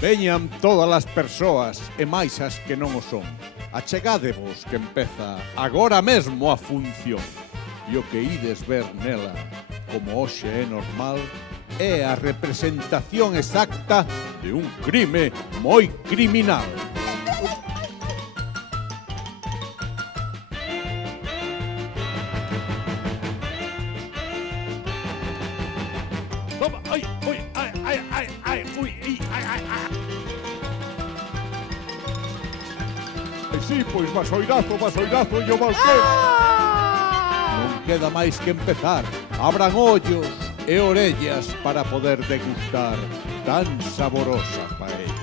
Veñan todas as persoas e máis as que non o son. Achegádevos que empeza agora mesmo a función. E o que ides ver nela, como hoxe é normal, é a representación exacta de un crime moi criminal. Toma, ai, fui, ai, fui, ai. Sí, pois vasoirazo e o balcón. Non queda máis que empezar. Abran ollos e orellas para poder degustar tan saborosa paella.